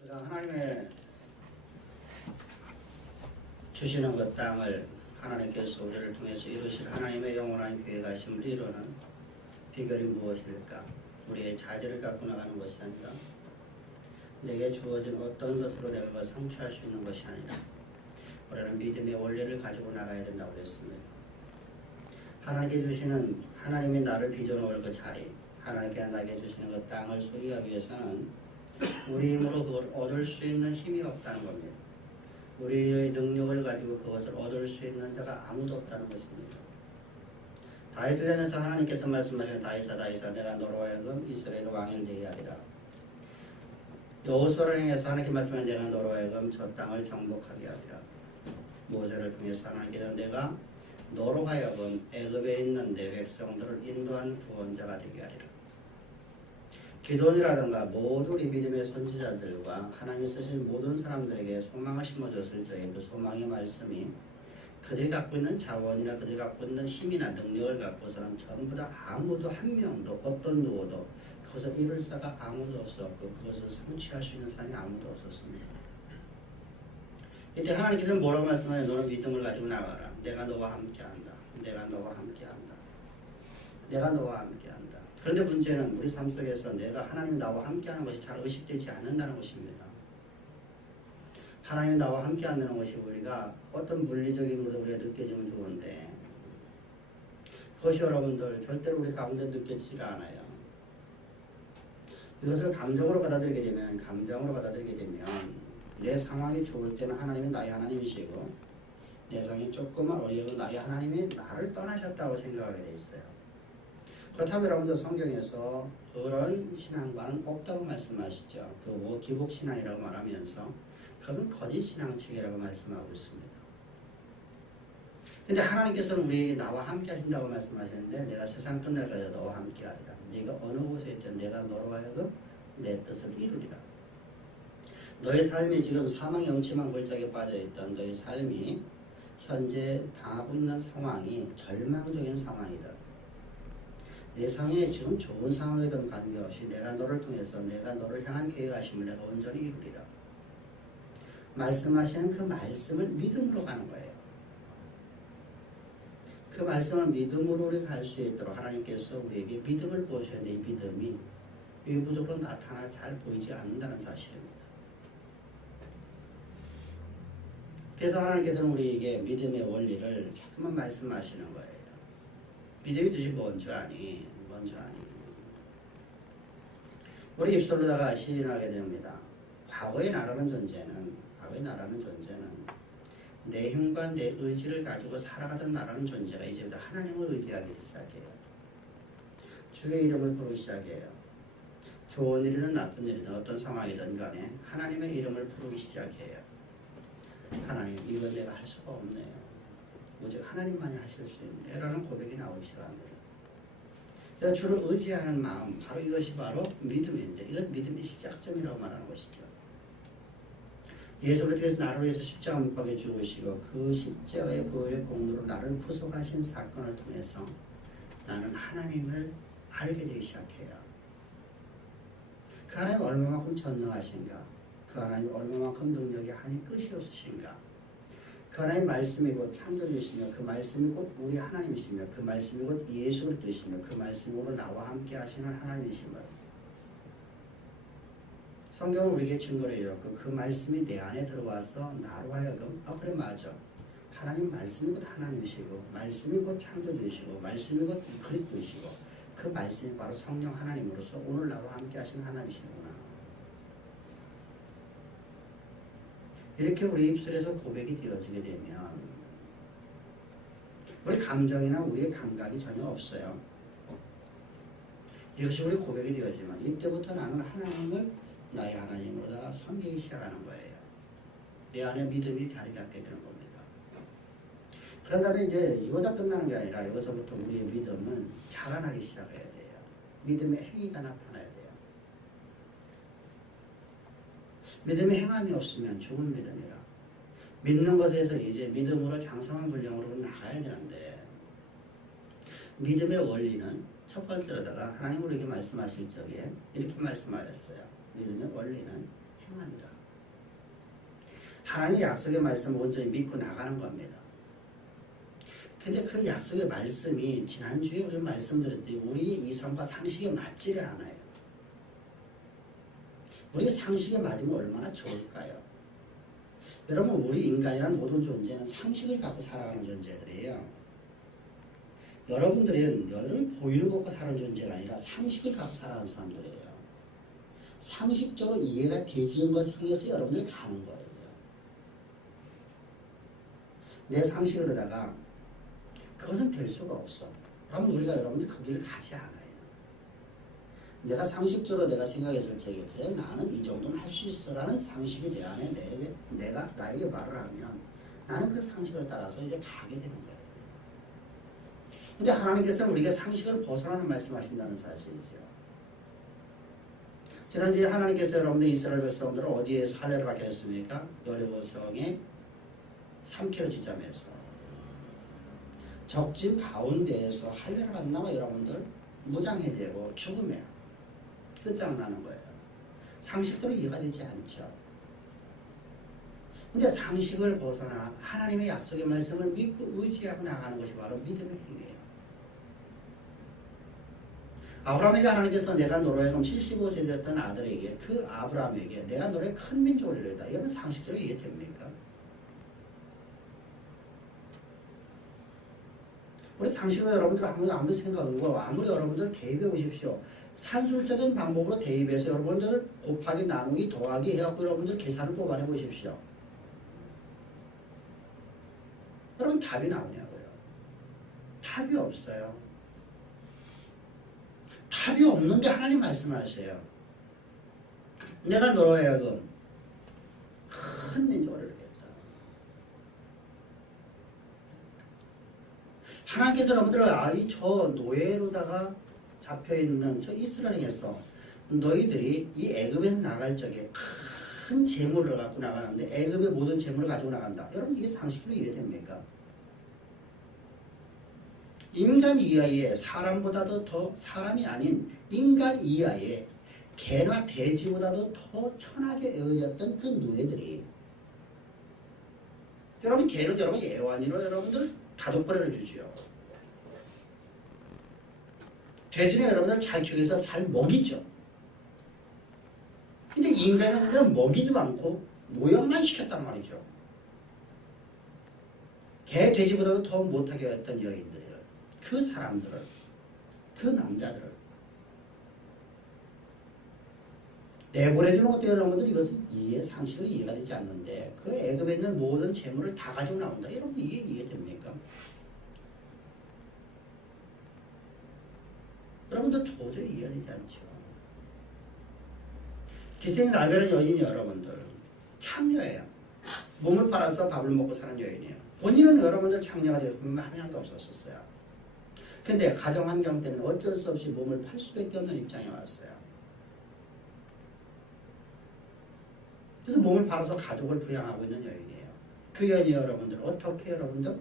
우리가 하나님의 주시는 그 땅을 하나님께서 우리를 통해서 이루실 하나님의 영원한 계획하심을 이루는 비결이 무엇일까? 우리의 자질을 갖고 나가는 것이 아니라 내게 주어진 어떤 것으로 내가 그걸 성취할 수 있는 것이 아니라 우리는 믿음의 원리를 가지고 나가야 된다고 그랬습니다. 하나님께 주시는 하나님이 나를 빚어놓을 그 자리, 하나님께 나에게 주시는 그 땅을 소유하기 위해서는 우리 힘으로 그걸 얻을 수 있는 힘이 없다는 겁니다. 우리의 능력을 가지고 그것을 얻을 수 있는 자가 아무도 없다는 것입니다. 다윗을 향해서 하나님께서 말씀하신 다윗아 내가 너로 하여금 이스라엘 왕이 되게 하리라. 여호수아를 향해서 하나님께 말씀하신 내가 너로 하여금 저 땅을 정복하게 하리라. 모세를 통해서 하나님께서 내가 너로 하여금 애굽에 있는 내 백성들을 인도한 구원자가 되게 하리라. 기도원이라든가 모든 우리 믿음의 선지자들과 하나님이 쓰신 모든 사람들에게 소망을 심어줬을 적에 그 소망의 말씀이 그들이 갖고 있는 자원이나 그들이 갖고 있는 힘이나 능력을 갖고서는 전부 다 아무도 한 명도 어떤 누구도 그것을 이룰 자가 아무도 없었고 그것을 성취할 수 있는 사람이 아무도 없었습니다. 이때 하나님께서는 뭐라고 말씀하냐? 너는 믿음을 가지고 나가라. 내가 너와 함께한다. 내가 너와 함께한다. 내가 너와 함께한다. 그런데 문제는 우리 삶 속에서 내가 하나님 나와 함께하는 것이 잘 의식되지 않는다는 것입니다. 하나님이 나와 함께한다는 것이 우리가 어떤 물리적인으로 우리가 느껴지면 좋은데 그것이 여러분들 절대로 우리 가운데 느껴지지가 않아요. 이것을 감정으로 받아들이게 되면 내 상황이 좋을 때는 하나님이 나의 하나님이시고 내 상황이 조금만 어려우면 나의 하나님이 나를 떠나셨다고 생각하게 돼 있어요. 그렇다면 여러분들 성경에서 그런 신앙과는 없다고 말씀하시죠. 그 기복신앙이라고 말하면서 그건 거짓신앙측이라고 말씀하고 있습니다. 근데 하나님께서는 우리에게 나와 함께 하신다고 말씀하시는데 내가 세상 끝날까지 너와 함께 하리라. 네가 어느 곳에 있든 내가 너로 하여금 내 뜻을 이루리라. 너의 삶이 지금 사망의 엄침한 골짜기에 빠져있던 너의 삶이 현재 당하고 있는 상황이 절망적인 상황이든 내 상황에 지금 좋은 상황이든 관계없이 내가 너를 통해서 내가 너를 향한 계획하심을 내가 온전히 이루리라. 말씀하시는 그 말씀을 믿음으로 가는 거예요. 그 말씀을 믿음으로 우리 갈 수 있도록 하나님께서 우리에게 믿음을 보여주셨는데 이 믿음이 외부적으로 나타나 잘 보이지 않는다는 사실입니다. 그래서 하나님께서는 우리에게 믿음의 원리를 자꾸만 말씀하시는 거예요. 믿음이 뜻이 뭔지 아니. 우리 입술로다가 시인하게 됩니다. 과거의 나라는 존재는 내 힘과 내 의지를 가지고 살아가던 나라는 존재가 이제부터 하나님을 의지하기 시작해요. 주의 이름을 부르기 시작해요. 좋은 일이든 나쁜 일이든 어떤 상황이든 간에 하나님의 이름을 부르기 시작해요. 하나님, 이건 내가 할 수가 없네요. 오직 하나님만이 하실 수 있는데 라는 고백이 나오기 시작합니다. 주를 의지하는 마음, 바로 이것이 바로 믿음인데 이건 믿음의 시작점이라고 말하는 것이죠. 예수를 통해서 나를 위해서 십자가 못 박혀 죽으시고 그 십자가의 보혈의 공로로 나를 구속하신 사건을 통해서 나는 하나님을 알게 되기 시작해요. 그 하나님 얼마만큼 전능하신가? 그 하나님 얼마만큼 능력이 한이 끝이 없으신가? 그 하나님 말씀이 곧 창조주시며 그 말씀이 곧 우리 하나님이시며 그 말씀이 곧 예수 그리스도이시며 그 말씀으로 나와 함께 하시는 하나님이시며 성경은 우리에게 증거를 이뤘고 그 말씀이 내 안에 들어와서 나로 하여금 그래 맞아. 하나님 말씀이 곧 하나님이시고 말씀이 곧 창조주이시고 말씀이 곧 그리스도이시고 그 말씀이 바로 성령 하나님으로서 오늘 나와 함께 하시는 하나님이시구나. 이렇게 우리 입술에서 고백이 되어지게 되면 우리 감정이나 우리의 감각이 전혀 없어요. 이것이 우리 고백이 되어지만 이때부터 나는 하나님을 나의 하나님으로다가 섬기기 시작하는 거예요. 내 안에 믿음이 자리 잡게 되는 겁니다. 그런 다음에 이제 이거다 끝나는 게 아니라 여기서부터 우리의 믿음은 자라나기 시작해야 돼요. 믿음의 행위가 나타나야 돼요. 믿음의 행함이 없으면 죽은 믿음이라. 믿는 것에서 이제 믿음으로 장성한 분량으로 나가야 되는데 믿음의 원리는 첫 번째로다가 하나님 우리에게 말씀하실 적에 이렇게 말씀하셨어요. 믿음의 원리는 행함이라. 하나님의 약속의 말씀을 온전히 믿고 나가는 겁니다. 근데 그 약속의 말씀이 지난주에 우리 말씀드렸듯이 우리의 이성과 상식에 맞지를 않아요. 우리가 상식에 맞으면 얼마나 좋을까요? 여러분, 우리 인간이라는 모든 존재는 상식을 갖고 살아가는 존재들이에요. 여러분이 보이는 것과 사는 존재가 아니라 상식을 갖고 살아가는 사람들이에요. 상식적으로 이해가 되지는 것을 향해서 여러분들 가는 거예요. 내 상식으로다가 그것은 될 수가 없어. 그러면 우리가 여러분들 그 길을 가지 않아요. 내가 상식적으로 내가 생각했을 적에 그래 나는 이 정도는 할 수 있어 라는 상식이 내 안에 나에게 말을 하면 나는 그 상식을 따라서 이제 가게 되는 거예요. 근데 하나님께서는 우리가 상식을 벗어나는 말씀하신다는 사실이죠. 지난주에 하나님께서 여러분들 이스라엘 백성들을 어디에 살례를 받게 했습니까? 여리고성의 3km 지점에서 적진 가운데에서 할례를 받나면 여러분들 무장해제고 죽음이야. 끝장나는 거예요. 상식대로 이해가 되지 않죠. 근데 상식을 벗어나 하나님의 약속의 말씀을 믿고 의지하고 나가는 것이 바로 믿음의 행위예요. 아브라함에게 하나님께서 내가 너로 하여금 75세 되었던 아들에게 그 아브라함에게 내가 너를 큰 민족을 이루겠다. 여러분 상식대로 이해됩니까? 우리 상식으로 여러분들 아무리 생각하고 아무리 여러분들 대입해 보십시오. 산술적인 방법으로 대입해서 여러분들 곱하기 나누기 더하기 해갖고 여러분들 계산을 뽑아내 보십시오. 여러분 답이 나오냐고요? 답이 없어요. 답이 없는데 하나님 말씀하세요. 내가 너로 하여금 큰 민족을 이루겠다. 하나님께서 여러분들을 저 노예로다가 잡혀있는 저 이스라엘에서 너희들이 이 애굽에서 나갈 적에 큰 재물을 갖고 나가는데 애굽의 모든 재물을 가지고 나간다. 여러분 이게 상식으로 이해됩니까? 인간 이하의 사람보다도 더 사람이 아닌 인간 이하의 개나 돼지보다도 더 천하게 여겨졌던 그 노예들이 여러분 개는 여러분 애완이로 여러분들 다독거려 주지요. 돼지는 여러분들 잘 키우기 위해서 잘 먹이죠. 근데 인간은 먹이도 않고 노역만 시켰단 말이죠. 개, 돼지보다도 더 못하게 했던 여인들을, 그 사람들을, 그 남자들을 내보내주는 것도 여러분들 이것은 상식으로 이해가 되지 않는데 그 애굽에 있는 모든 재물을 다 가지고 나온다. 여러분 이게 이해됩니까? 여러분들 도저히 이해가 되지 않죠. 기생 라벨은 여인이 여러분들 창녀예요. 몸을 팔아서 밥을 먹고 사는 여인이에요. 본인은 여러분들 창녀가 되었으면 한 명도 없었어요. 근데 가정 환경 때문에 어쩔 수 없이 몸을 팔 수밖에 없는 입장에 왔어요. 그래서 몸을 팔아서 가족을 부양하고 있는 여인이에요. 그 여인이 여러분들 어떻게 여러분들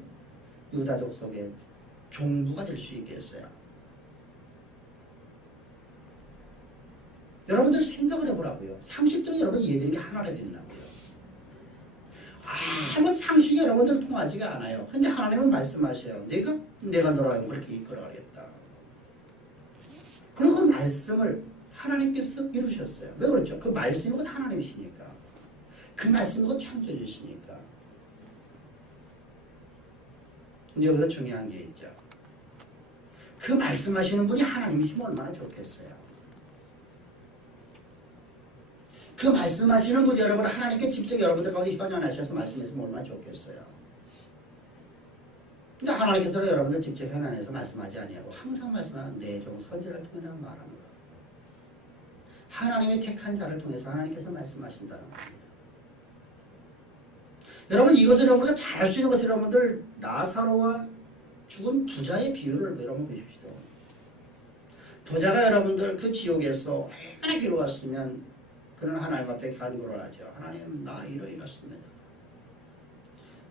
유다족 속에 종부가 될 수 있겠어요? 여러분들 생각을 해보라고요. 상식적으로 여러분 이해되는 게 하나라 된다고요. 아무 상식이 여러분들 통하지가 않아요. 그런데 하나님은 말씀하셔요. 내가 너로 하여금 그렇게 이끌어가겠다. 그리고 그 말씀을 하나님께서 이루셨어요. 왜 그렇죠? 그 말씀이 곧 하나님이시니까. 그 말씀이 곧 창조주시니까. 근데 여기서 중요한 게 있죠. 그 말씀하시는 분이 하나님이시면 얼마나 좋겠어요. 그 말씀하시는 분 여러분 하나님께 직접 여러분들 가운데 현현하셔서 말씀하시면 얼마나 좋겠어요. 근데 하나님께서는 여러분들 직접 현현해서 말씀하지 아니하고 항상 말씀하는 내 종 선지를 통해 말하는 것. 하나님의 택한 자를 통해서 하나님께서 말씀하신다는 겁니다. 여러분 이것을 여러분가 잘할 수 있는 것을 여러분들 나사로와 죽은 부자의 비유를 여러분 보십시오. 부자가 여러분들 그 지옥에서 얼마나 괴로웠으면 그는 하나님 앞에 간구를 하죠. 하나님 나 이러이렇습니다.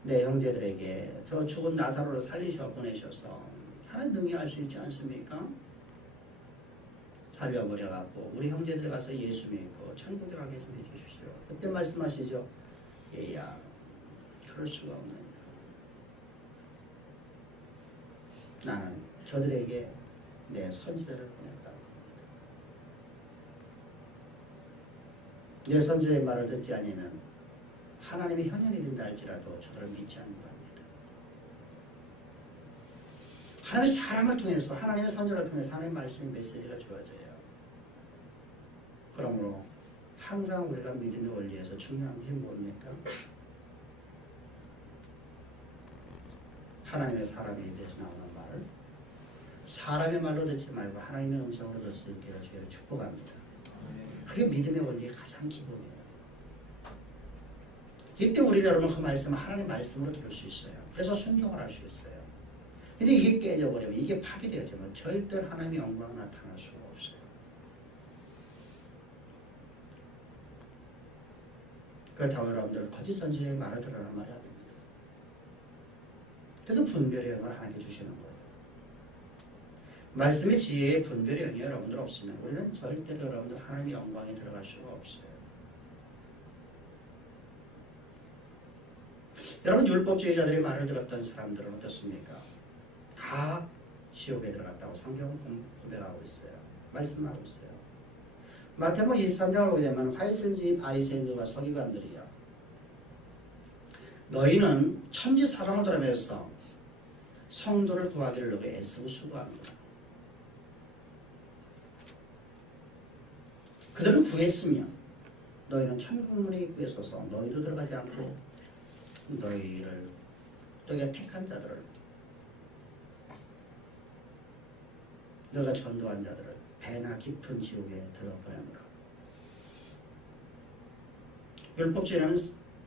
내 형제들에게 저 죽은 나사로를 살리셔 보내셔서 하나님 능히 할 수 있지 않습니까? 살려버려갖고 우리 형제들 가서 예수 믿고 천국에 가게 좀 해주십시오. 그때 말씀하시죠. 얘야 그럴 수가 없느니라. 나는 저들에게 내 선지자를 보냈다는 겁니다. 내 선지자의 말을 듣지 않으면 하나님의 현현이 된다 할지라도 저들을 믿지 않는다. 하나님의 사람을 통해서 하나님의 선지자를 통해서 하나님의 말씀의 메시지가 주어져요. 그러므로 항상 우리가 믿음의 원리에서 중요한 것이 뭡니까? 하나님의 사람에 대해서 나오는 말을 사람의 말로 듣지 말고 하나님의 음성으로 듣을 수 있기를 주님을 축복합니다. 그게 믿음의 원리의 가장 기본이에요. 이때 우리 여러분 그 말씀을 하나님의 말씀으로 들을 수 있어요. 그래서 순종을 할 수 있어요. 근데 이게 깨져버리면 이게 파괴되어지면 절대로 하나님의 영광이 나타날 수가 없어요. 그렇다고 여러분들 거짓 선지자의 말을 들으라는 말이 아닙니다. 그래서 분별의 영을 하나님께 주시는 거예요. 말씀의 지혜의 분별의 영이 여러분들 없으면 우리는 절대로 여러분들 하나님의 영광에 들어갈 수가 없어요. 여러분 율법주의자들의 말을 들었던 사람들은 어떻습니까? 다 지옥에 들어갔다고 성경은 고백하고 있어요. 말씀하고 있어요. 마태복음 23장을 보게 되면 화이센지 바리새인들과 서기관들이요. 너희는 천지사방을 돌아다니면서 성도를 구하기를 위해 애쓰고 수고합니다. 그들을 구했으면 너희는 천국문의 입구에 서서 너희도 들어가지 않고 너희가 택한 자들을 너희가 전도한 자들을 배나 깊은 지옥에 들어보내노라. 율법주의는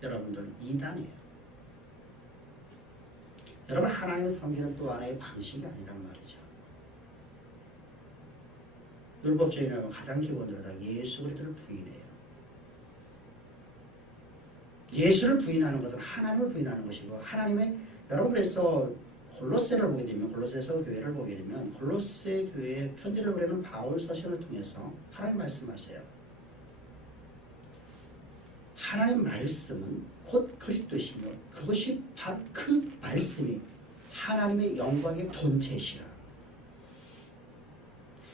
여러분들 이단이에요. 여러분 하나님을 섬기는 또 하나의 방식이 아니란 말이죠. 율법주의는 가장 기본적으로 다 예수 그리스도를 부인해요. 예수를 부인하는 것은 하나님을 부인하는 것이고 하나님의 여러분 그래서 골로새를 보게 되면 골로새서 교회를 보게 되면 골로새 교회에 편지를 보내는 바울 서신을 통해서 하나님 말씀하세요. 하나님 말씀은 곧 그리스도시며 그것이 바로 그 말씀이 하나님의 영광의 본체시라.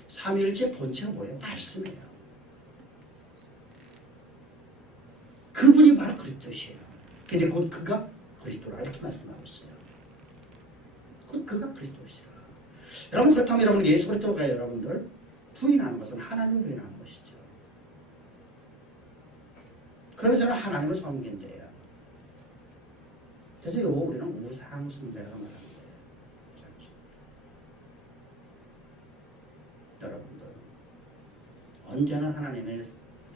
삼위일체 본체가 뭐예요? 말씀이에요. 그분이 바로 그리스도시에요. 근데 곧 그가 그리스도라 이렇게 말씀하고 있어요. 곧 그가 그리스도시라. 여러분 그렇다면 여러분 예수 그리스도가 여러분들 부인하는 것은 하나님을 부인하는 것이죠. 그래서 저는 하나님을 섬긴대요. 그래서 이거 우리는 우상 숭배라고 말하는 거예요. 여러분들 언제나 하나님의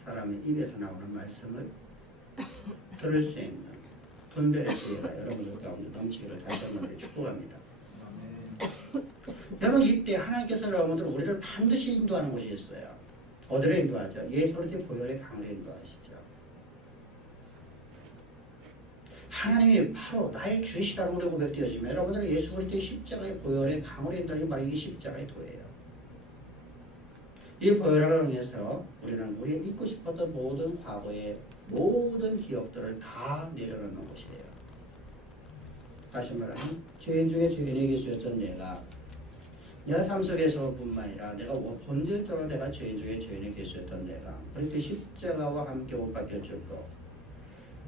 사람의 입에서 나오는 말씀을 들을 수 있는 분별의 지혜가 여러분들 가운데 넘치기를 다시 한번 축복합니다. 여러분 이때 하나님께서 여러분들 우리를 반드시 인도하는 것이 있어요. 어디로 인도하죠? 예수 그리스도의 보혈의 강으로 인도하시죠. 하나님이 바로 나의 주이시라는 우리 고백되어지면 여러분들은 예수 그리스도의 십자가의 보혈의 강으로 인도하는 게 바로 이 십자가의 도예요. 이 보혈을 통해서 우리는 우리 잊고 싶었던 모든 과거의 모든 기억들을 다 내려놓는 것이에요. 다시 말하면 죄인 중에 죄인이 계셨던 내가 삶 속에서뿐만 아니라 내가 본질적으로 내가 죄인 중에 죄인이 계셨던 내가 그리고 십자가와 함께 못 박혀졌고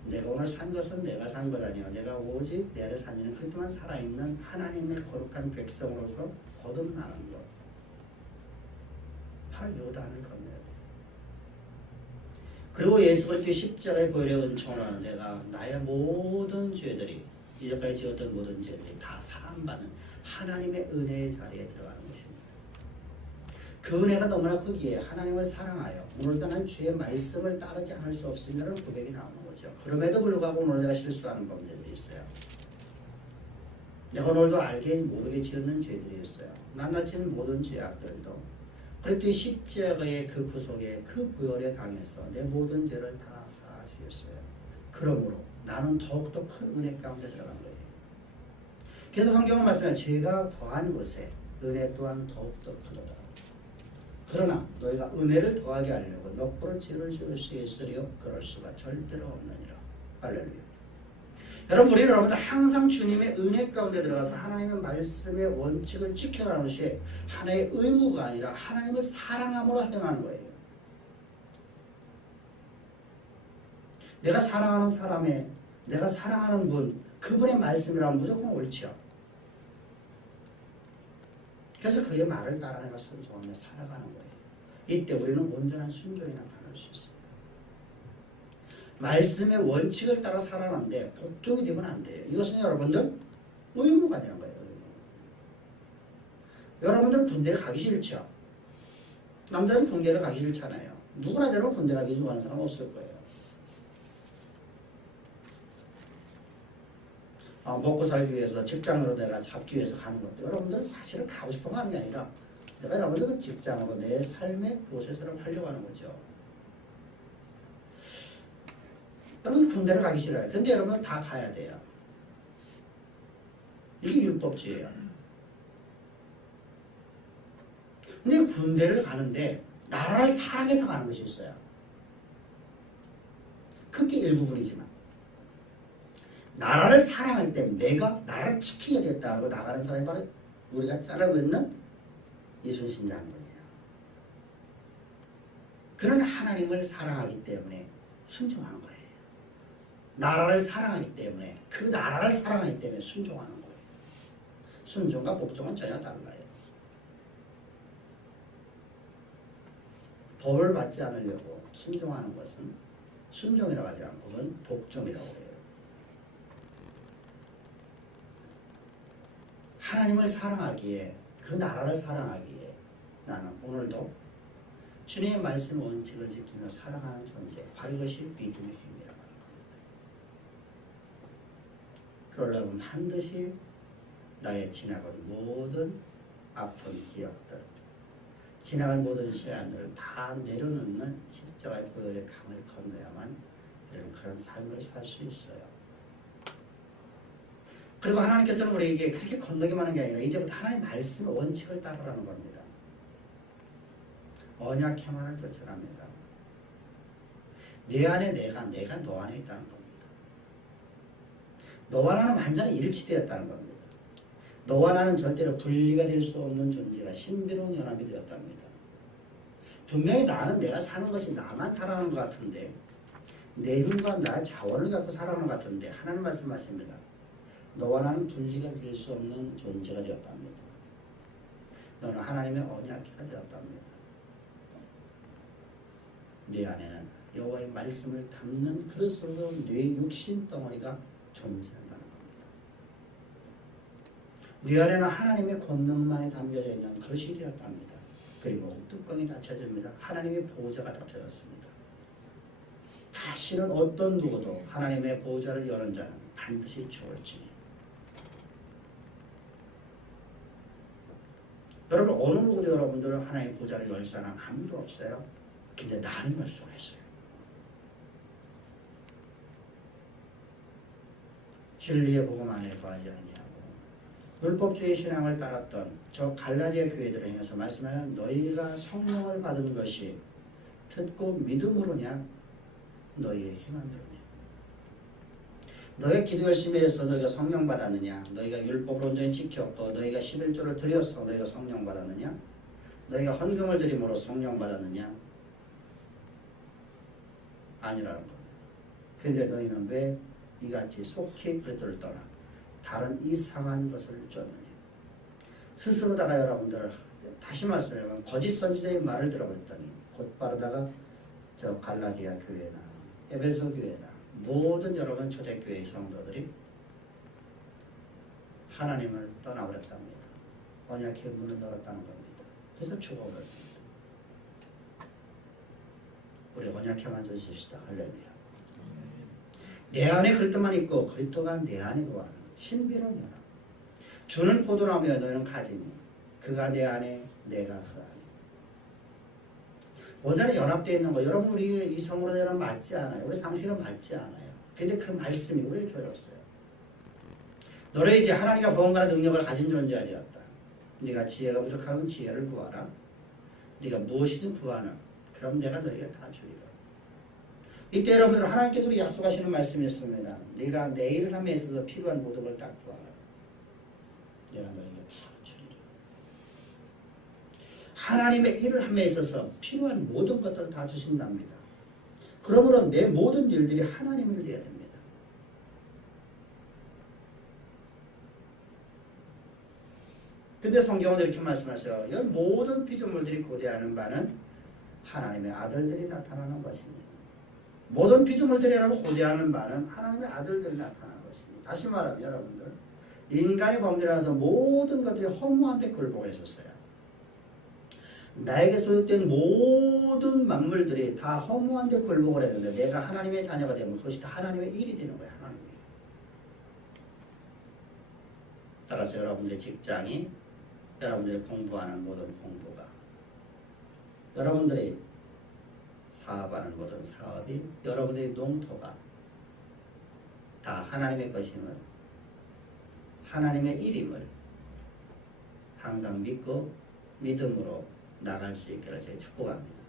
내가 오늘 산 것은 내가 산 것 아니요 내가 오직 내 안에 사는 그리스도만 살아있는 하나님의 거룩한 백성으로서 거듭나는 것 바로 요단을 건너야 돼. 그리고 예수 그리스도의 십자가의 보혈의 은총으로 내가 나의 모든 죄들이 이제까지 지었던 모든 죄들이 다 사함받는 하나님의 은혜의 자리에 들어가는 것입니다. 그 은혜가 너무나 크기에 하나님을 사랑하여 오늘도 난 주의 말씀을 따르지 않을 수 없으면 고백이 나오는 거죠. 그럼에도 불구하고 오늘 내가 실수하는 범죄들이 있어요. 내가 오늘도 알게 모르게 지었는 죄들이 있어요. 낱낱이는 모든 죄악들도 그리스도의 십자가의 그 구속에 그 보혈에 강해서 내 모든 죄를 다 사하셨어요. 그러므로 나는 더욱더 큰 은혜 가운데 들어간 거예요. 그래서 성경은 말씀하면 죄가 더한 것에 은혜 또한 더욱더 크도다. 그러나 너희가 은혜를 더하게 하려고 역부로 죄를 지을 수 있으리요 그럴 수가 절대로 없느니라. 할렐루야. 여러분, 우리 여러분들 항상 주님의 은혜 가운데 들어가서 하나님의 말씀의 원칙을 지켜가는 것이 하나의 의무가 아니라 하나님을 사랑함으로 행하는 거예요. 내가 사랑하는 사람의, 내가 사랑하는 분, 그분의 말씀이라면 무조건 옳지요. 그래서 그의 말을 따라 내가 순종하며 살아가는 거예요. 이때 우리는 온전한 순종에 나타날 수 있어요. 말씀의 원칙을 따라 살아가는데 복종이 되면 안 돼요. 이것은 여러분들 의무가 되는 거예요. 의무. 여러분들 군대에 가기 싫죠? 남자는 군대를 가기 싫잖아요. 누구나 되면 군대 가기 좋아하는 사람 없을 거예요. 먹고 살기 위해서 직장으로 내가 잡기 위해서 가는 것도 여러분들은 사실은 가고 싶어 하는 게 아니라 내가 여러분들 그 직장으로 내 삶의 프로세스를 하려고 하는 거죠. 여러분 군대를 가기 싫어요. 그런데 여러분은 다 가야 돼요. 이게 율법주의예요. 근데 군대를 가는데 나라를 사랑해서 가는 것이 있어요. 그게 일부분이지만 나라를 사랑하기 때문에 내가 나라를 지키겠다 하고 나가는 사람이 바로 우리가 따르고 있는 이순신 장군이에요. 그런 하나님을 사랑하기 때문에 순종하는 거예요. 나라를 사랑하기 때문에 그 나라를 사랑하기 때문에 순종하는 거예요. 순종과 복종은 전혀 달라요. 법을 받지 않으려고 순종하는 것은 순종이라고 하지 않고 그건 복종이라고 해요. 하나님을 사랑하기에 그 나라를 사랑하기에 나는 오늘도 주님의 말씀 원칙을 지키며 살아가는 존재 바로 이것이 믿음의 힘이라고 하는 겁니다. 그러려면 반드시 나의 지나간 모든 아픈 기억들 지나간 모든 시간들을 다 내려놓는 십자가의 보혈의 강을 건너야만 이런 그런 삶을 살 수 있어요. 그리고 하나님께서는 우리에게 그렇게 건너기만 하는 게 아니라 이제부터 하나님의 말씀의 원칙을 따르라는 겁니다. 언약행함을 쫓으랍니다. 내 안에 내가 너 안에 있다는 겁니다. 너와 나는 완전히 일치되었다는 겁니다. 너와 나는 절대로 분리가 될 수 없는 존재가 신비로운 연합이 되었답니다. 분명히 나는 내가 사는 것이 나만 살아가는 것 같은데 내 힘과 나의 자원을 갖고 살아가는 것 같은데 하나님 말씀하십니다. 너와 나는 분리가 될 수 없는 존재가 되었답니다. 너는 하나님의 언약궤가 되었답니다. 네 안에는 여호와의 말씀을 담는 그릇으로서 네 육신 덩어리가 존재한다는 겁니다. 네 안에는 하나님의 권능만이 담겨져 있는 그릇이 되었답니다. 그리고 뚜껑이 닫혀집니다. 하나님의 보호자가 닫혀졌습니다. 다시는 어떤 누구도 하나님의 보호자를 여는 자는 반드시 죽을지니. 여러분 어느 누구도 여러분들은 하나님의 보호자를 열 사람 아무도 없어요. 근데 나는 열 수가 있어요. 진리의 복음 안에 거하지 아니하고 율법주의 신앙을 따랐던 저 갈라디아 교회들을 향해서 말씀하는 너희가 성령을 받은 것이 듣고 믿음으로냐 너희의 행함이로냐. 너희가 기도 열심히 해서 너희가 성령 받았느냐. 너희가 율법을 온전히 지켰고 너희가 11조를 드려서 너희가 성령 받았느냐. 너희가 헌금을 드림으로 성령 받았느냐. 아니라는 겁니다. 근데 너희는 왜 이같이 속히 그리스도를 떠나 다른 이상한 것을 쫓느냐. 스스로다가 여러분들 다시 말씀해요. 거짓 선지자의 말을 들어봤더니 곧바로다가 저 갈라디아 교회나 에베소 교회나 모든 여러분 초대교회 성도들이 하나님을 떠나버렸답니다. 언약의 문을 열었다는 겁니다. 그래서 죽어버렸습니다. 우리 언약에만 주십시다. 할렐루야. 내 안에 그리스도만 있고 그리스도가 내 안에 거하는 신비로운 연합. 주는 포도나무여 너희는 가지니 그가 내 안에 내가 그 안에. 온전히 연합되어 있는 거. 여러분 우리 이 성으로는 맞지 않아요. 우리 상식은 맞지 않아요. 근데 그 말씀이 우리를 조였어요. 너를 이제 하나님과 보험과 능력을 가진 존재가 되었다. 네가 지혜가 부족하면 지혜를 구하라. 네가 무엇이든 구하나 그럼 내가 너희가 다 주리라. 이때 여러분들 하나님께서 우리 약속하시는 말씀이 있습니다. 네가 내 일을 함에 있어서 필요한 모든 걸 다 구하라. 내가 너희가 다 주리라. 하나님의 일을 함에 있어서 필요한 모든 것들을 다 주신답니다. 그러므로 내 모든 일들이 하나님을 위해야 됩니다. 근데 성경은 이렇게 말씀하셔요. 이 모든 피조물들이 고대하는 바는 하나님의 아들들이 나타나는 것입니다. 모든 피조물들이라고 고대하는 바는 하나님의 아들들이 나타나는 것입니다. 다시 말하면 여러분들 인간이 범죄라서 모든 것들이 허무한 데 굴복을 했었어요. 나에게 소유된 모든 만물들이 다 허무한 데 굴복을 했는데 내가 하나님의 자녀가 되면 그것이 다 하나님의 일이 되는 거예요. 하나님의 일. 따라서 여러분들의 직장이 여러분들이 공부하는 모든 공부가 여러분들이 사업하는 모든 사업이 여러분들의 농토가 다 하나님의 것임을 하나님의 일임을 항상 믿고 믿음으로 나갈 수 있기를 제가 축복합니다.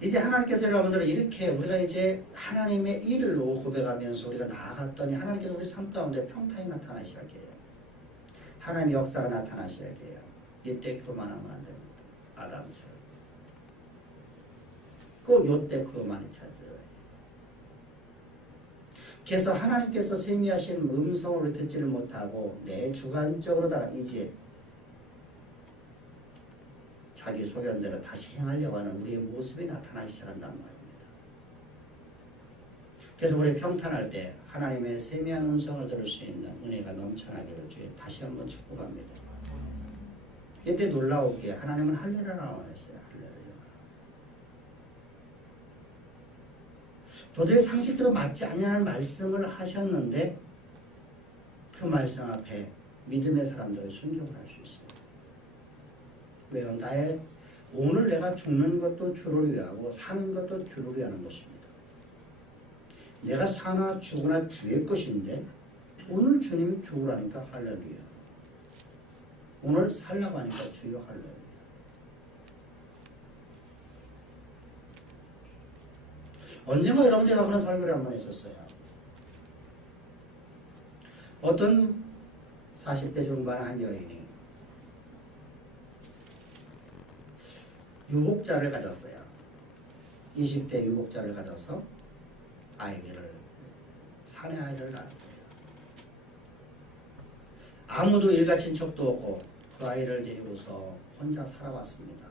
이제 하나님께서 여러분들은 이렇게 우리가 이제 하나님의 일로 고백하면서 우리가 나아갔더니 하나님께서 우리 삶 가운데 평탄이 나타나기 시작해요. 하나님의 역사가 나타나기 시작해요. 이때 그만하면 안 됩니다. 아담처럼. 꼭 이때 그만이 찾으러요. 그래서 하나님께서 세미하신 음성을 듣지를 못하고 내 주관적으로다가 이제 자기 소견대로 다시 행하려고 하는 우리의 모습이 나타나기 시작한단 말입니다. 그래서 우리 평탄할 때 하나님의 세미한 음성을 들을 수 있는 은혜가 넘쳐나기를 주에 다시 한번 축복합니다. 이때 놀라웠기에 하나님은 할례라고 했어요. 할례를 도저히 상식대로 맞지 아니하는 말씀을 하셨는데 그 말씀 앞에 믿음의 사람들은 순종을 할 수 있어요. 왜요? 나의 오늘 내가 죽는 것도 주를 위하고 사는 것도 주를 위하는 것입니다. 내가 사나 죽으나 주의 것인데 오늘 주님이 죽으라니까 할렐루야. 오늘 살라고 하니까 주여 할렐루야. 언젠가 여러분들이 그런 설교를 한번 했었어요. 어떤 40대 중반 한 여인이 유복자를 가졌어요. 20대 유복자를 가져서 사내 아이를 낳았어요. 아무도 일가친 척도 없고 그 아이를 데리고서 혼자 살아왔습니다.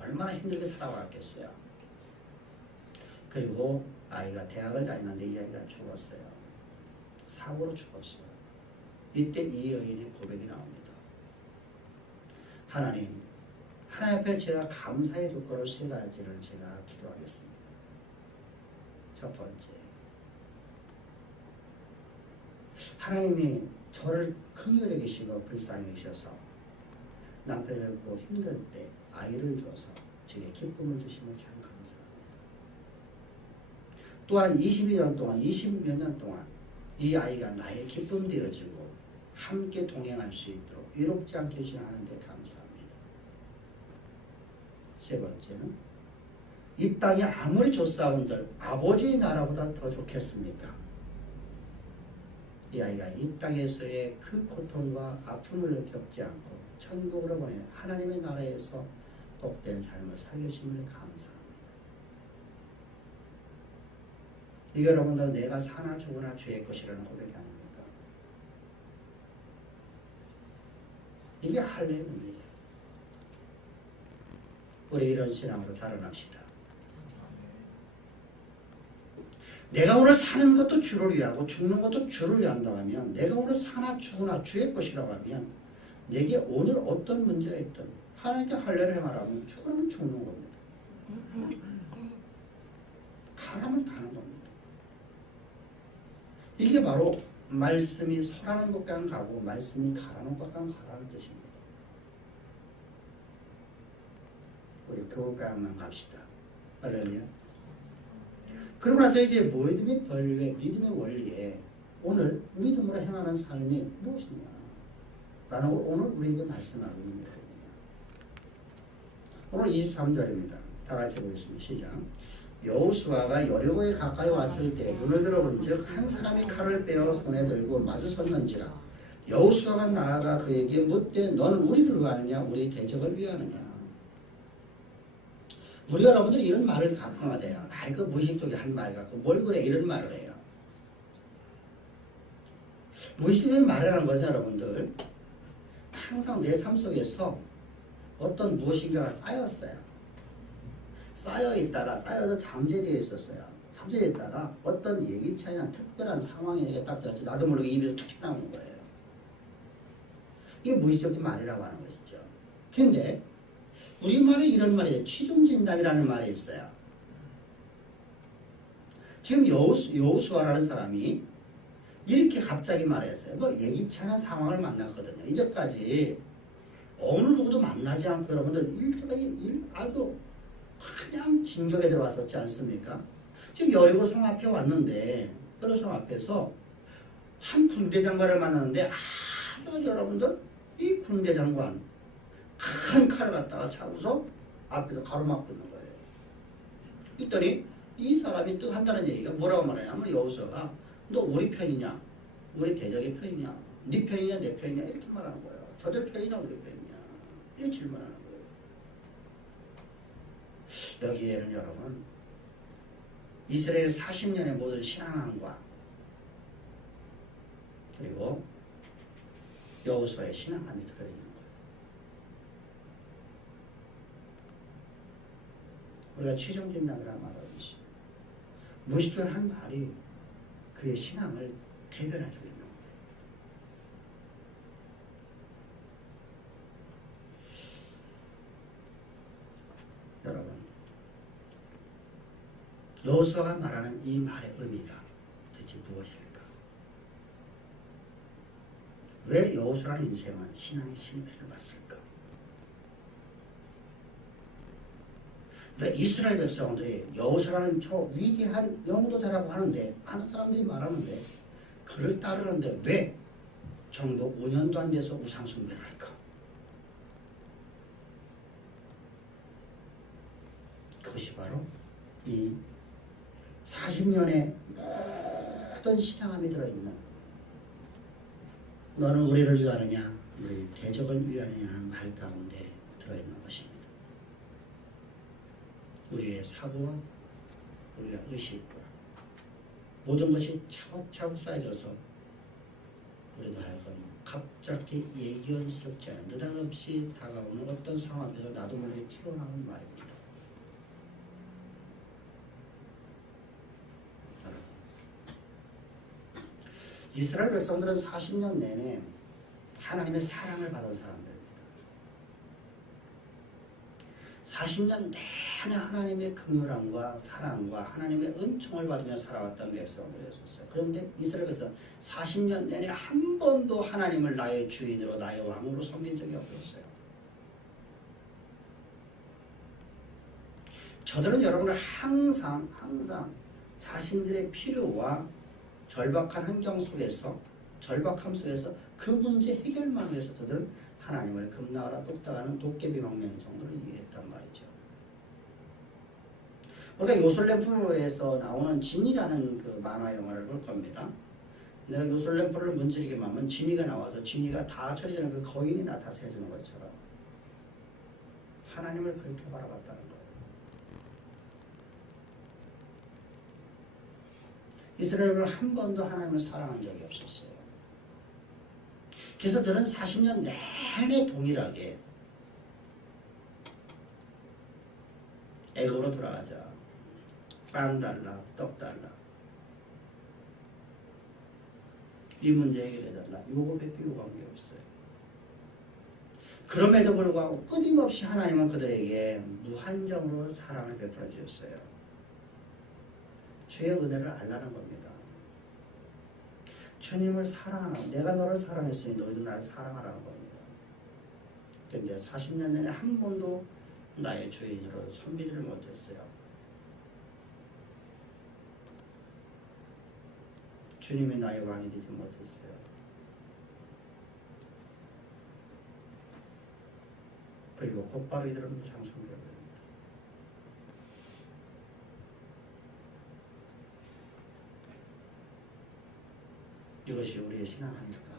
얼마나 힘들게 살아왔겠어요. 그리고 아이가 대학을 다니는데 이 아이가 죽었어요. 사고로 죽었어요. 이때 이 여인의 고백이 나옵니다. 하나님 앞에 제가 감사의 조건을 세 가지를 제가 기도하겠습니다. 첫 번째, 하나님이 저를 긍휼히 여기시고 불쌍히 여기셔서 남편을 뭐 힘들 때 아이를 줘서 제게 기쁨을 주시면 참 감사합니다. 또한 22년 동안 20몇 년 동안 이 아이가 나의 기쁨 되어지고 함께 동행할 수 있도록 외롭지 않게 해주시는데 감사합니다. 세 번째는 이 땅이 아무리 좋사온들 아버지의 나라보다 더 좋겠습니까? 이 아이가 이 땅에서의 그 고통과 아픔을 겪지 않고 천국으로 보내 하나님의 나라에서 복된 삶을 살려주심을 감사합니다. 이게 여러분들 내가 사나 죽으나 주의 것이라는 고백이 아닙니까? 이게 할렐루야예요. 우리 이런 신앙으로 자라납시다. 내가 오늘 사는 것도 주를 위하고 죽는 것도 주를 위한다고 하면 내가 오늘 사나 죽으나 주의 것이라고 하면 내게 오늘 어떤 문제가 있든 하나님께 할례를 행하라면 죽으면 죽는 겁니다. 가라면 가는 겁니다. 이게 바로 말씀이 서라는 곳간 가고 말씀이 가라는 곳간 가라는 뜻입니다. 우리 그 곳간만 갑시다. 할렐루야. 그러고 나서 이제 믿음의 본래, 믿음의 원리에 오늘 믿음으로 행하는 삶이 무엇이냐? 라는 걸 오늘 우리에게 말씀하고 있는 거예요. 오늘 23절입니다. 다 같이 보겠습니다. 시작. 여호수아가 여리고에 가까이 왔을 때 눈을 들어본즉 한 사람이 칼을 빼어 손에 들고 마주섰는지라. 여호수아가 나아가 그에게 묻되 너는 우리를 위하느냐 우리 대적을 위하느냐. 우리 여러분들이 이런 말을 가끔 하대요. 아이 그 무의식적인 한 말 갖고 뭘 그래 이런 말을 해요. 무의식적인 말이라는 거죠 여러분들. 항상 내 삶 속에서 어떤 무엇인가가 쌓였어요. 쌓여서 잠재되어 있었어요. 잠재되어 있다가 어떤 예기치 않은 특별한 상황에 딱 져서 나도 모르게 입에서 툭 나오는 거예요. 이게 무의식적인 말이라고 하는 것이죠. 근데 우리말에 이런 말이에요. 취중진담이라는 말이 있어요. 지금 여호수아라는 사람이 이렇게 갑자기 말했어요. 뭐 예기치 않은 상황을 만났거든요. 이제까지 어느 누구도 만나지 않고 여러분들 아주 그냥 진격에 들어왔었지 않습니까? 지금 여리고 성 앞에 왔는데 여리고 성 앞에서 한 군대 장관을 만났는데 아주 여러분들 이 군대 장관 큰 칼을 갖다가 잡고서 앞에서 가로막고 있는 거예요. 그랬더니 이 사람이 또 한다는 얘기가 뭐라고 말하냐면 여호수아가 너 우리 편이냐 우리 대적의 편이냐 네 편이냐 내 편이냐 이렇게 말하는 거예요. 저들 편이냐 우리 편이냐 이렇게 질문하는 거예요. 여기에는 여러분 이스라엘 40년의 모든 신앙함과 그리고 여호수아의 신앙함이 들어있는 거예요. 우리가 취중진담이라는 말을 하고 있습니다. 무의식적인 한 말이 그의 신앙을 대변해주고 있는 거예요. 여러분, 여호수아가 말하는 이 말의 의미가 대체 무엇일까? 왜 여호수아라는 인생은 신앙의 실패를 봤을까? 왜 이스라엘 백성들이 여호수아라는 저 위대한 영도자라고 하는데 많은 사람들이 말하는데 그를 따르는데 왜 정도 5년도 안 돼서 우상숭배를 할까? 그것이 바로 이 40년의 모든 신앙함이 들어있는 너는 우리를 위하느냐 우리 대적을 위하느냐는 말 가운데 들어있는 것입니다. 우리의 사고와 우리의 의식과 모든 것이 차곡차곡 쌓여져서 우리도 하여금 갑자기 예견스럽지 않은 느닷없이 다가오는 어떤 상황 앞에서 나도 모르게 튀어나오는 말입니다. 이스라엘 백성들은 40년 내내 하나님의 사랑을 받은 사람들입니다. 40년 내내 하나님의 긍휼함과 사랑과 하나님의 은총을 받으며 살아왔던 백성들이었어요. 그런데 이스라엘 백성 40년 내내 한 번도 하나님을 나의 주인으로 나의 왕으로 섬긴 적이 없었어요. 저들은 여러분을 항상 자신들의 필요와 절박한 환경 속에서 절박함 속에서 그 문제 해결만 위해서 저들은 하나님을 금나가라 뚝딱하는 도깨비 방면 정도로 이해했단 말이죠. 우리가 요술램프에서 나오는 진이라는 그 만화 영화를 볼 겁니다. 내가 요술램프를 문지르게 하면 진이가 나와서 진이가 다 처리되는 그 거인이 나타서 해주는 것처럼 하나님을 그렇게 바라봤다는 거예요. 이스라엘은 한 번도 하나님을 사랑한 적이 없었어요. 그래서 그들은 40년 내내 동일하게 애굽으로 돌아가자. 빵 달라, 떡 달라. 이 문제 해결해달라. 요거밖에 요구한 게 없어요. 그럼에도 불구하고 끊임없이 하나님은 그들에게 무한정으로 사랑을 베풀어 주셨어요. 주의 은혜를 알라는 겁니다. 주님을 사랑하라. 내가 너를 사랑했으니 너희도 나를 사랑하라는 겁니다. 그런데 40년 내내 한 번도 나의 주인으로 섬기지를 못했어요. 주님이 나의 왕이 되지 못했어요. 그리고 곧바로 이들은 무상승되어버립니다. 이것이 우리의 신앙 아닐까?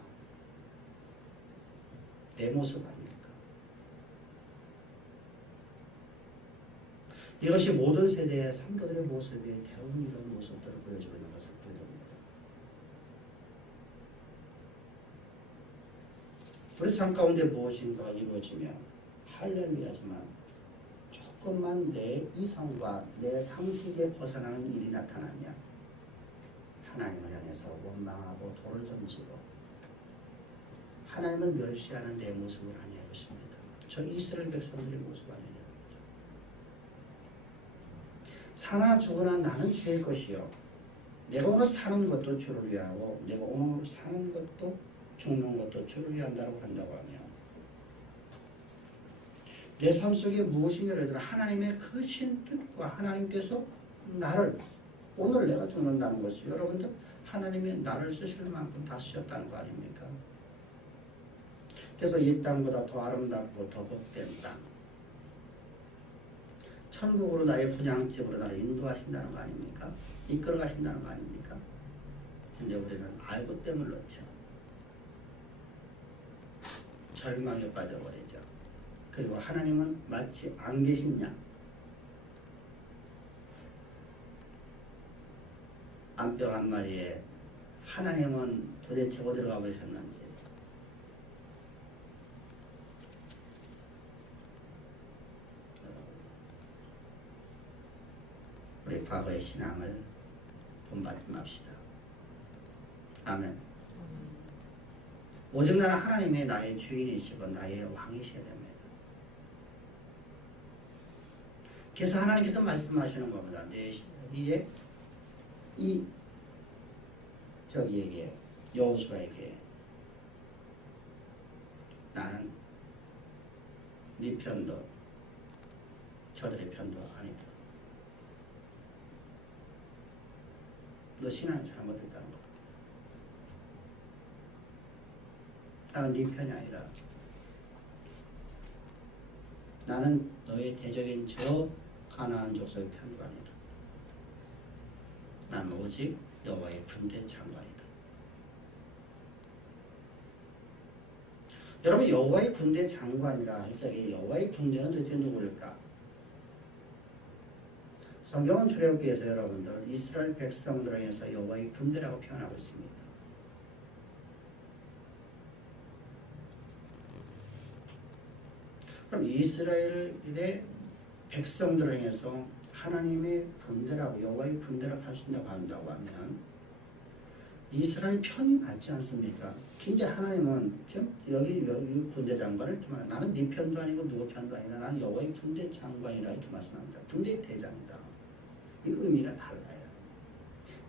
내 모습 아닐까? 이것이 모든 세대의 성도들의 모습이 대부분 이런 모습들을 보여주고 있는 것을 보게 됩니다. 우리 삶 가운데 무엇인가가 이루어지면 할렐루야지만 조금만 내 이성과 내 상식에 벗어나는 일이 나타나면 하나님을 향해서 원망하고 돌을 던지고 하나님을 멸시하는 내 모습을 아니할 것입니다. 저 이스라엘 백성들의 모습 아니에요. 사나 죽으나 나는 주의 것이요 내가 오늘 사는 것도 주를 위하고 내가 오늘 사는 것도 죽는 것도 주를 위한다고 한다고 하면 내 삶 속에 무엇인가를 하나님의 크신 뜻과 하나님께서 나를 오늘 내가 죽는다는 것이 여러분들 하나님이 나를 쓰실 만큼 다 쓰셨다는 거 아닙니까? 그래서 이 땅보다 더 아름답고 더 복된 땅 천국으로 나의 분양집으로 나를 인도하신다는 거 아닙니까? 이끌어 가신다는 거 아닙니까? 근데 우리는 알고 땜을 넣죠. 절망에 빠져버리죠. 그리고 하나님은 마치 안 계신 양 암벽 한 마리에 하나님은 도대체 어디로 가버리셨는지 우리 과거의 신앙을 본받지 맙시다. 아멘. 오직 나는 하나님의 나의 주인이시고 나의 왕이셔야 됩니다. 그래서 하나님께서 말씀하시는 것보다 이제 이 저기에게 여호수아에게 나는 네 편도 저들의 편도 아니다. 너 신앙이 잘못됐다는 거. 나는 네 편이 아니라 나는 너의 대적인 저 가나안 족속의 편도 아니다. 나는 오직 여호와의 군대 장관이다. 여러분 여호와의 군대 장관이라 해서 여호와의 군대는 도대체 누구일까? 성경은 출애굽기에서 여러분들 이스라엘 백성들을 위해서 여호와의 군대라고 표현하고 있습니다. 그럼 이스라엘의 백성들을 위해서 하나님의 군대라고 여호와의 군대라고 하신다고 한다고 하면 이스라엘 편이 맞지 않습니까? 근데 하나님은 여기 군대 장관을 이렇게 말합니다. 나는 네 편도 아니고 누구 편도 아니라 나는 여호와의 군대 장관이라 이렇게 말씀합니다. 군대의 대장이다. 이 의미가 달라요.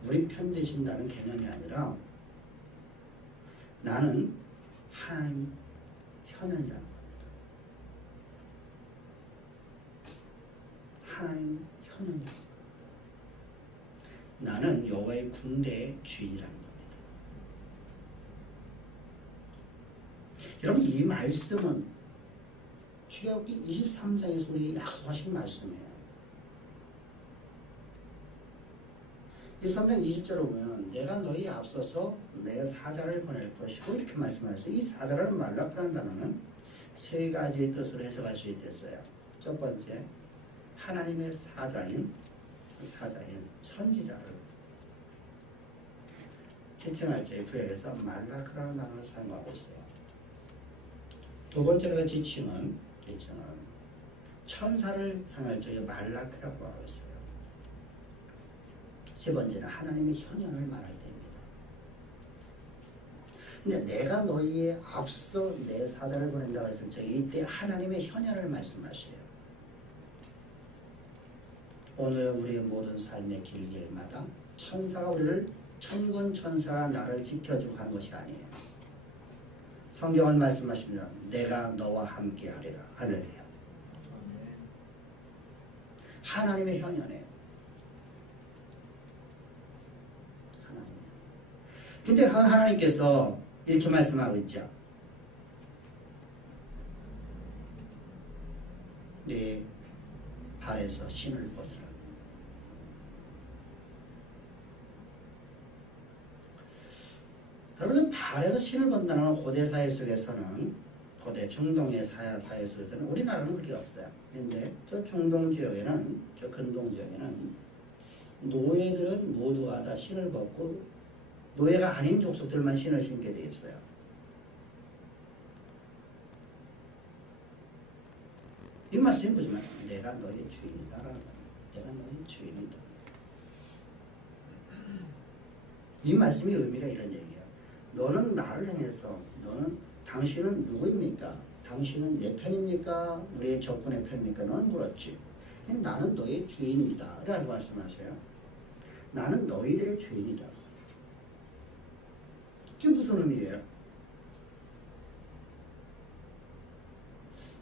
우리 편 되신다는 개념이 아니라 나는 하나님 현안이라는 겁니다. 하나님 현안이라는 겁니다. 나는 여호와의 군대의 주인이라는 겁니다. 여러분 이 말씀은 출애굽기 23장에서 우리 약속하신 말씀이에요. 23장 20절을 보면 내가 너희 앞서서 내 사자를 보낼 것이고 이렇게 말씀하셨어요. 이 사자라는 말라크라는 단어는 세 가지의 뜻으로 해석할 수 있겠어요. 첫 번째, 하나님의 사자인 선지자를 지칭할 때 구약에서 말라크라는 단어를 사용하고 있어요. 두 번째로 지칭은 천사를 향할 적에 말라크라고 하고 있어요. 세 번째는 하나님의 현현을 말할 때입니다. 근데 내가 너희에 앞서 내 사자를 보낸다고 했을 때 이때 하나님의 현현을 말씀하셔요. 오늘 우리의 모든 삶의 길길마다 천사가 우리를 천군 천사가 나를 지켜주고 하는 것이 아니에요. 성경은 말씀하십니다. 내가 너와 함께 하리라. 할렐루야. 하나님의 현현이에요. 근데 하나님께서 이렇게 말씀하고 있죠. 네 발에서 신을 벗으라. 여러분, 발에서 신을 벗는다는 건 고대 사회 속에서는, 고대 중동의 사회 속에서는, 우리나라는 그게 없어요. 근데 저 중동 지역에는, 저 근동 지역에는 노예들은 모두가 다 신을 벗고 노예가 아닌 족속들만 신을 신게 돼 있어요. 이 말씀이 뭐지만 내가 너의 주인이다라는 거예요. 내가 너의 주인이다. 이 말씀의 의미가 이런 얘기예요. 너는 나를 향해서, 당신은 누구입니까? 당신은 내 편입니까? 우리의 적군의 편입니까? 너는 물었지. 나는 너의 주인이다 라고 말씀하세요. 나는 너희들의 주인이다. 그게 무슨 의미예요?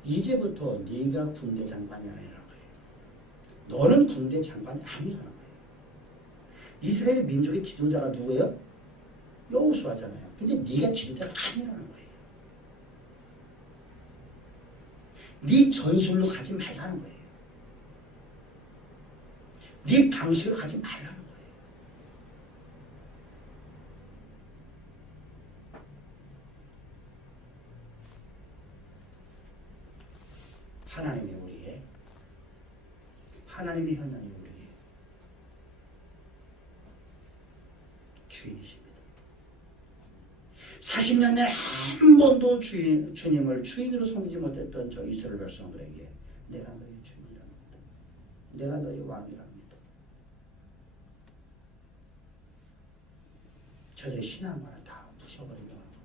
이제부터 네가 군대 장관이 아니라는 거예요. 너는 군대 장관이 아니라는 거예요. 이스라엘 민족의 지도자가 누구예요? 여호수아잖아요. 근데 네가 지도자가 아니라는 거예요. 네 전술로 가지 말라는 거예요. 네 방식으로 가지 말라는 거예요. 하나님의 우리의, 하나님의 현장이 우리의 주인이십니다. 40년 내내 한 번도 주님을 주인으로 섬기지 못했던 저 이스라엘 백성들에게 내가 너희 주인이랍니다. 내가 너희 왕이랍니다. 저들의 신앙만을 다 부셔버리려고 하는 겁니다.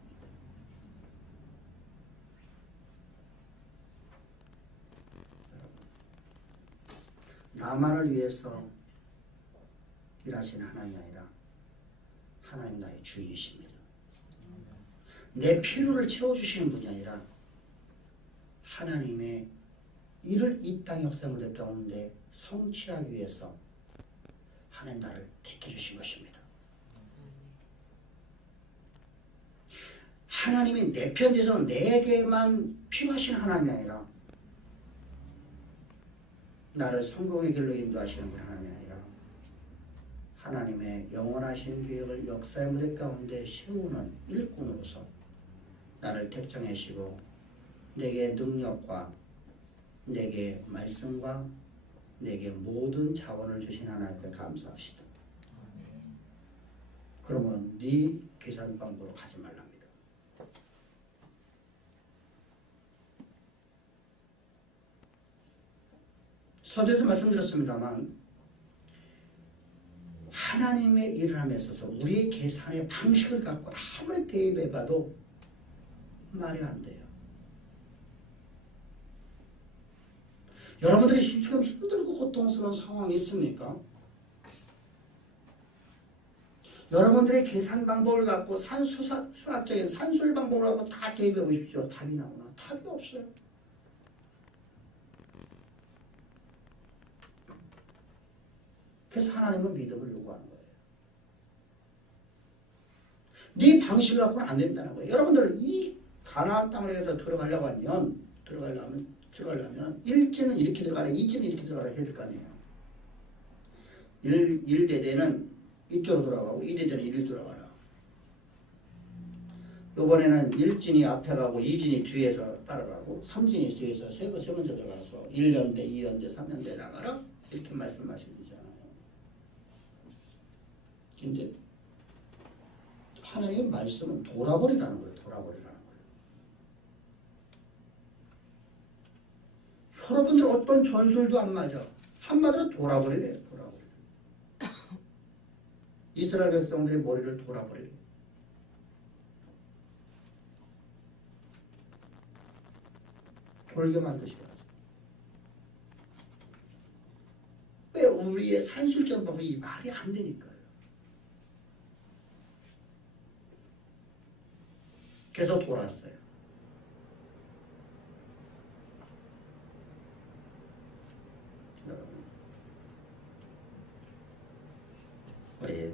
나만을 위해서 일하시는 하나님이 아니라 하나님 나의 주인이십니다. 내 필요를 채워주시는 분이 아니라 하나님의 일을 이 땅의 역사 무대 가운데 성취하기 위해서 하나님 나를 택해주신 것입니다. 하나님이 내 편에서 내게만 필요하신 하나님이 아니라 나를 성공의 길로 인도하시는 분 하나님이 아니라 하나님의 영원하신 계획을 역사의 무대 가운데 세우는 일꾼으로서 나를 택정하시고 내게 능력과 내게 말씀과 내게 모든 자원을 주신 하나님께 감사합시다. 그러면 네 계산 방법으로 가지 말랍니다. 서두에서 말씀드렸습니다만 하나님의 일을 함에 있어서 우리의 계산의 방식을 갖고 아무리 대입해봐도 말이 안 돼요. 여러분들이 지금 힘들고 고통스러운 상황이 있습니까? 여러분들의 계산 방법을 갖고 수학적인 산술 방법을 갖고 다 대입해 보십시오. 답이 나오나? 답이 없어요. 그래서 하나님은 믿음을 요구하는 거예요. 네 방식을 갖고는 안 된다는 거예요. 여러분들 이 가나안 땅을 해서 들어가려면 1지는 이렇게 들어가라, 2지는 이렇게 들어가라 해야 될 거 아니에요. 1대대는 이쪽으로 돌아가고 2대대는 이리로 돌아가라. 이번에는 1진이 앞에 가고 2진이 뒤에서 따라가고 3진이 뒤에서 세 번째 들어가서 1년대, 2년대, 3년대 나가라 이렇게 말씀하시잖아요. 근데 하나님의 말씀은 돌아버리라는 거예요. 돌아버리라는 거예요. 여러분들 어떤 전술도 안 맞아. 한마디로 돌아버리래요. 돌아버리래. 이스라엘 백성들의 머리를 돌아버리래. 돌게 만드셔야죠. 왜 우리의 산술적 방법이 말이 안 되니까요. 그래서 돌았어요. 여러분, 우리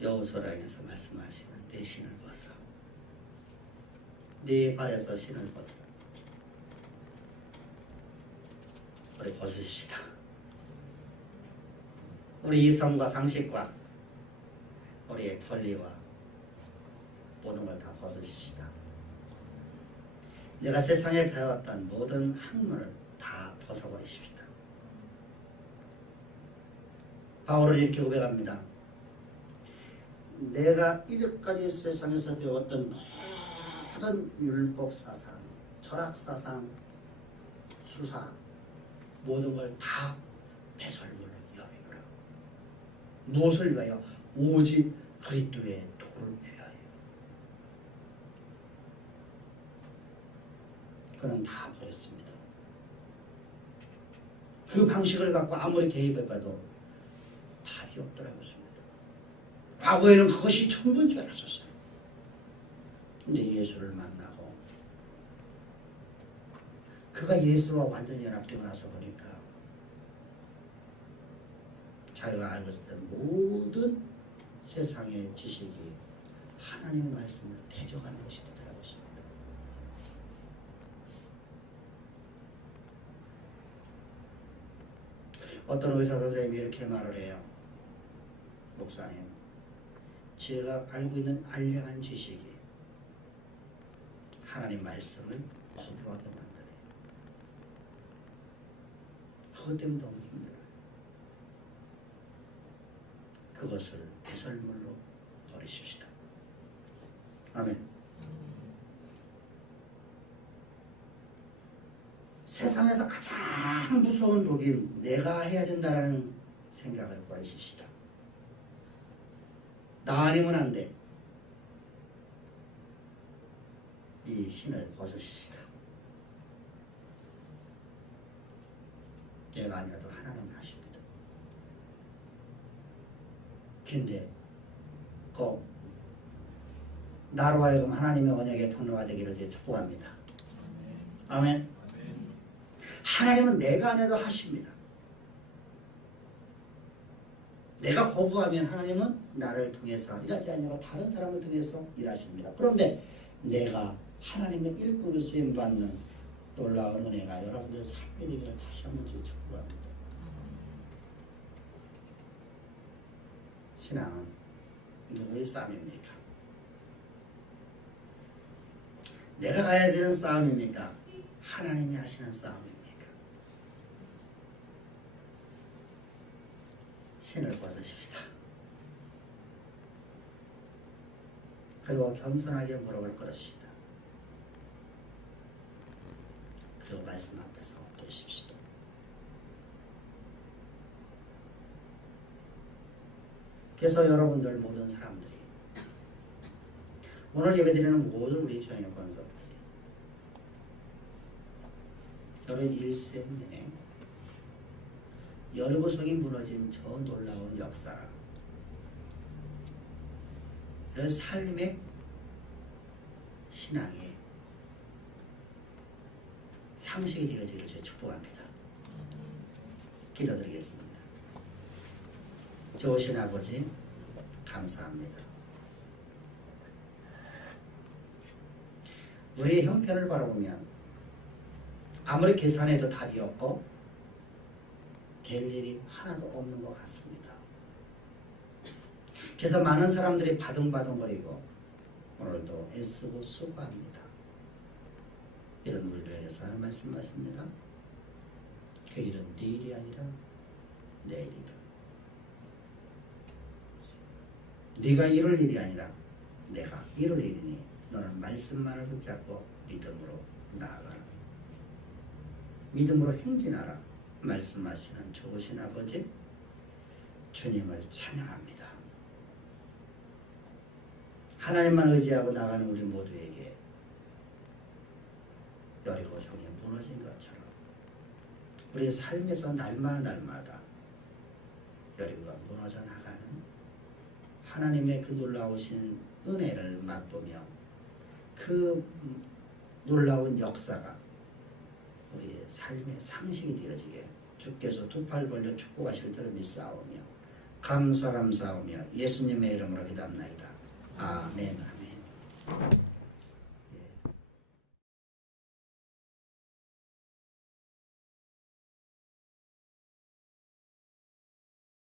여호수아에서 말씀하시는 내 신을 벗으라. 네 발에서 신을 벗으라. 우리 벗으십시다. 우리 이성과 상식과 우리의 권리와 모든 걸 다 벗으십시다. 내가 세상에 배웠던 모든 학문을 다 벗어버리십시다. 바울을 이렇게 고백합니다. 내가 이제까지 세상에서 배웠던 모든 율법 사상, 철학 사상, 수사 모든 걸 다 배설물로 여기노라. 무엇을 위하여? 오직 그리스도의 도를 위하여. 그는 다 버렸습니다. 그 방식을 갖고 아무리 개입해봐도 답이 없더라고요. 과거에는 그것이 전부인 줄 알았었어요. 근데 예수를 만나고 그가 예수와 완전히 연합되고 나서 보니까 자기가 알고 있었던 모든 세상의 지식이 하나님의 말씀을 대적하는 것이 되더라고요. 어떤 의사 선생님이 이렇게 말을 해요. 목사님, 제가 알고 있는 알량한 지식이 하나님 말씀을 거부하게 만드네요. 그것 때문에 너무 힘들어요. 그것을 배설물로 버리십시다. 아멘. 세상에서 가장 무서운 독인 내가 해야 된다는 생각을 버리십시다. 나 아니면 안 돼. 이 신을 벗으십시다. 내가 아니어도 하나님은 하십니다. 근데 꼭 나로 하여금 하나님의 언약의 통로가 되기를 제 축복합니다. 아멘. 하나님은 내가 안 해도 하십니다. 내가 거부하면 하나님은 나를 통해서 일하지 아니하고 다른 사람을 통해서 일하십니다. 그런데 내가 하나님의 일꾼을 쓰임받는 놀라운 은혜가 여러분들의 삶에 되기를 다시 한번 축복합니다. 신앙은 누구의 싸움입니까? 내가 가야 되는 싸움입니까? 하나님이 하시는 싸움입니까? 신을 벗으십시다. 그리고 겸손하게 무릎을 꿇으시다. 그리고 말씀 앞에서 엎드리십시다. 그래서 여러분들 모든 사람들이 오늘 예배드리는 모든 우리 주양의 권속들이 여러분 일생 내에 여리고성이 무너진 저 놀라운 역사가 이런 삶의 신앙의 상식이 되어지기를 제가 축복합니다. 기도드리겠습니다. 좋으신 아버지 감사합니다. 우리의 형편을 바라보면 아무리 계산해도 답이 없고 될 일이 하나도 없는 것 같습니다. 그래서 많은 사람들이 바둥바둥거리고 오늘도 애쓰고 수고합니다. 이런 우리를 위해서 하는 말씀하십니다. 그 일은 내일이 아니라 내일이다. 네가 이룰 일이 아니라 내가 이룰 일이니 너는 말씀만을 붙잡고 믿음으로 나아가라. 믿음으로 행진하라. 말씀하시는 좋으신 아버지 주님을 찬양합니다. 하나님만 의지하고 나가는 우리 모두에게 여리고성이 무너진 것처럼 우리의 삶에서 날마다 여리고가 무너져 나가는 하나님의 그 놀라우신 은혜를 맛보며 그 놀라운 역사가 우리의 삶의 상식이 되어지게 주께서 두 팔 벌려 축복하실 줄을 믿사오며 감사하며 예수님의 이름으로 기도합나이다. 아멘. 아멘.